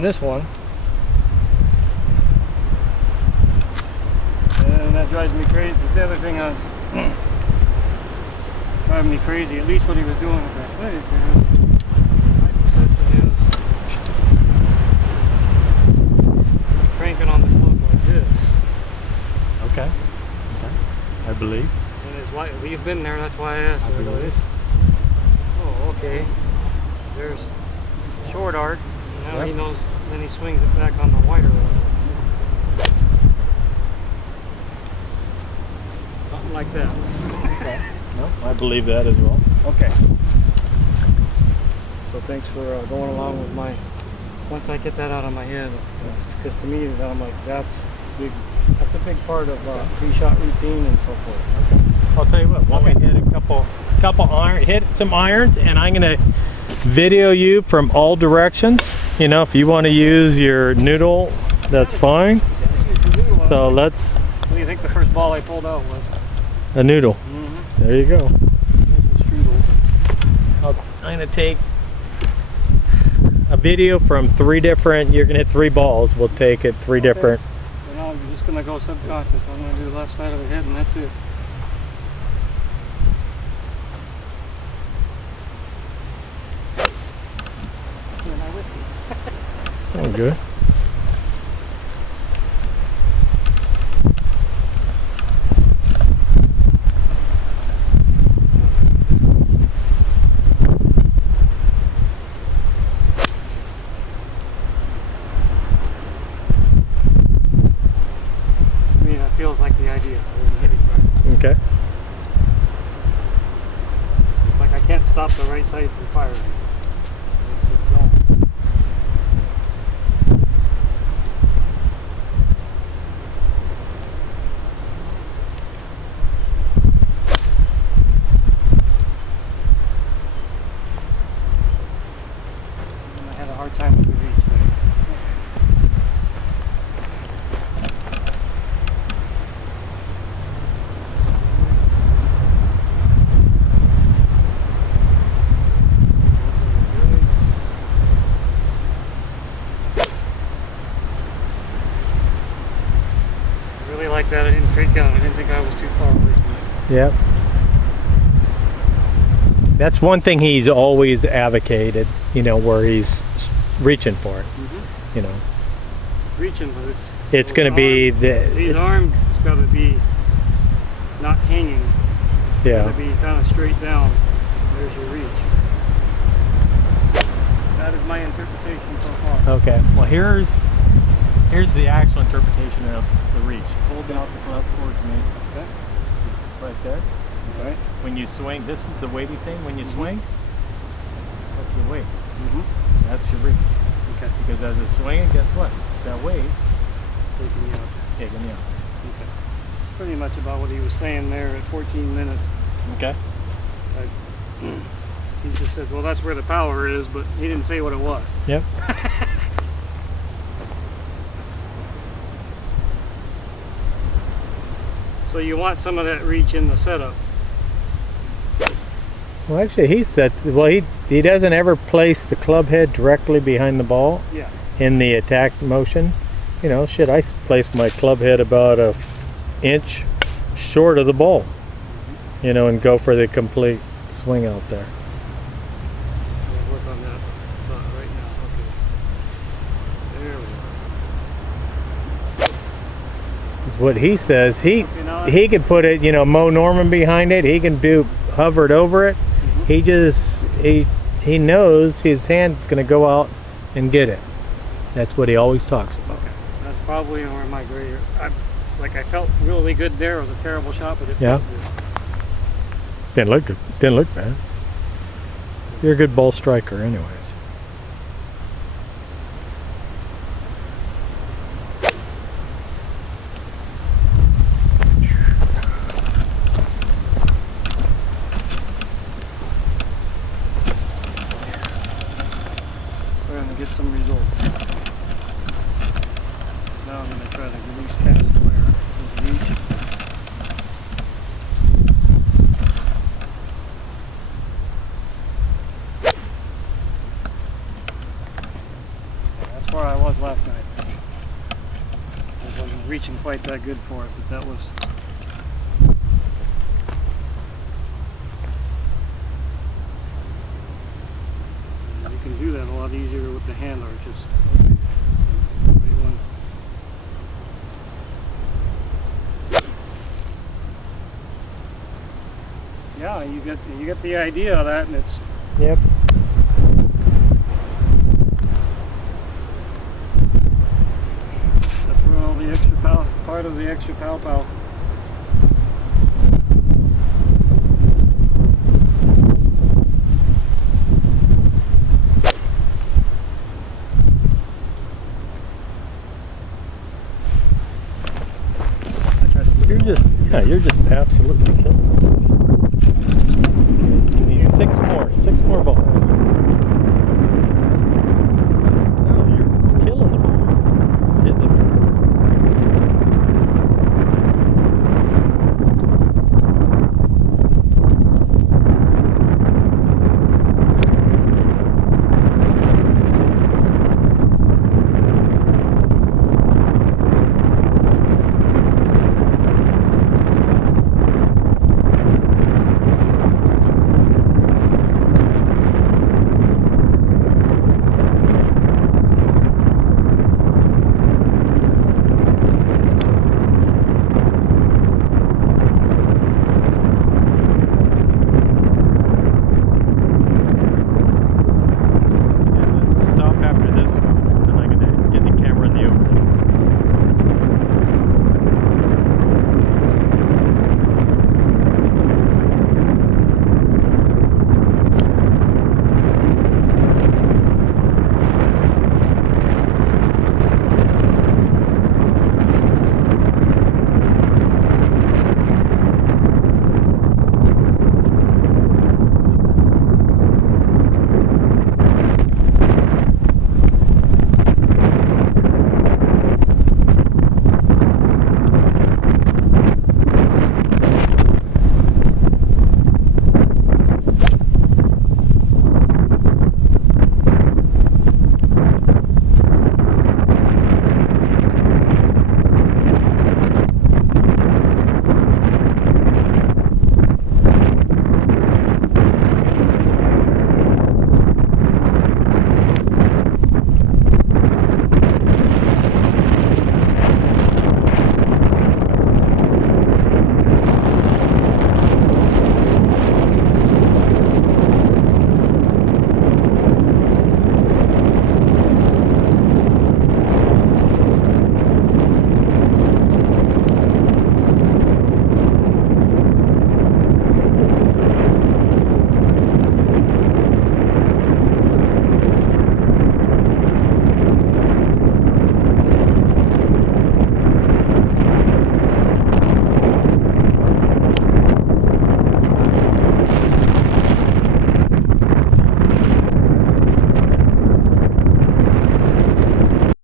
in this one. And that drives me crazy. But the other thing that's driving me crazy, at least what he was doing with that blade there, my perception is cranking on the club like this. Okay. I believe. And it's why we've been there, that's why I asked. I believe. Oh, okay. There's short arc. Now Yep. he knows, then he swings it back on the wider one. Something like that. Okay. No, I believe that as well. Okay. So thanks for going along with my, once I get that out of my head, because to me, I'm like, that's big. That's a big part of pre-shot routine and so forth. Okay. I'll tell you what. Why don't we hit a couple iron, hit some irons, and I'm gonna video you from all directions. You know, if you want to use your noodle, that's fine. So let's. What do you think the first ball I pulled out was? A noodle. Mm-hmm. There you go. Strudel. I'm gonna take a video from 3 different. You're gonna hit 3 balls. We'll take it 3 different. So now I'm just gonna go subconscious. I'm gonna do the left side of the head, and that's it. Oh, good. To me, that feels like the idea. I wouldn't hit it right. Okay. It's like I can't stop the right side from firing. It's just going. And I had a hard time with the reach there. Really like that. I didn't freak out. I didn't think I was too far away from it. Yep. That's one thing he's always advocated, you know, where he's reaching for it, you know. Reaching, but It's going to be these arms got to be not hanging. yeah. Got to be kind of straight down. There's your reach. That is my interpretation so far. Okay. Well, here's the actual interpretation of the reach. Hold out the club towards me. Okay. Just right there. All right. When you swing, this is the weighty thing. When you swing, that's the weight. That's your reach. Okay. Because as it's swinging, guess what? That weight's Taking you out. taking you out. Okay. It's pretty much about what he was saying there at 14 minutes. Okay. He just said, well, that's where the power is, but he didn't say what it was. Yep. So you want some of that reach in the setup. Well, actually, he sets. Well, he doesn't ever place the club head directly behind the ball. Yeah. In the attack motion. You know, shit, I place my club head about a inch short of the ball. You know, and go for the complete swing out there. We'll work on that thought right now. Okay. There we are. What he says, he can put it, you know, Mo Norman behind it. He can do hovered over it. He knows his hand's going to go out and get it. That's what he always talks about. Okay. That's probably where my grade. I felt really good there. It was a terrible shot, but it Yeah. felt good. Didn't look good. Didn't look bad. You're a good ball striker, anyways. Starting to get some results. Now I'm going to try to release past where his reach. That's where I I was last night. I wasn't reaching quite that good for it, but that was. You can do that a lot easier with the hand arches. Yeah, you get the idea of that, and it's. Yep. That's where all the extra part of the extra pow. You're just absolutely killing it. You need six more balls.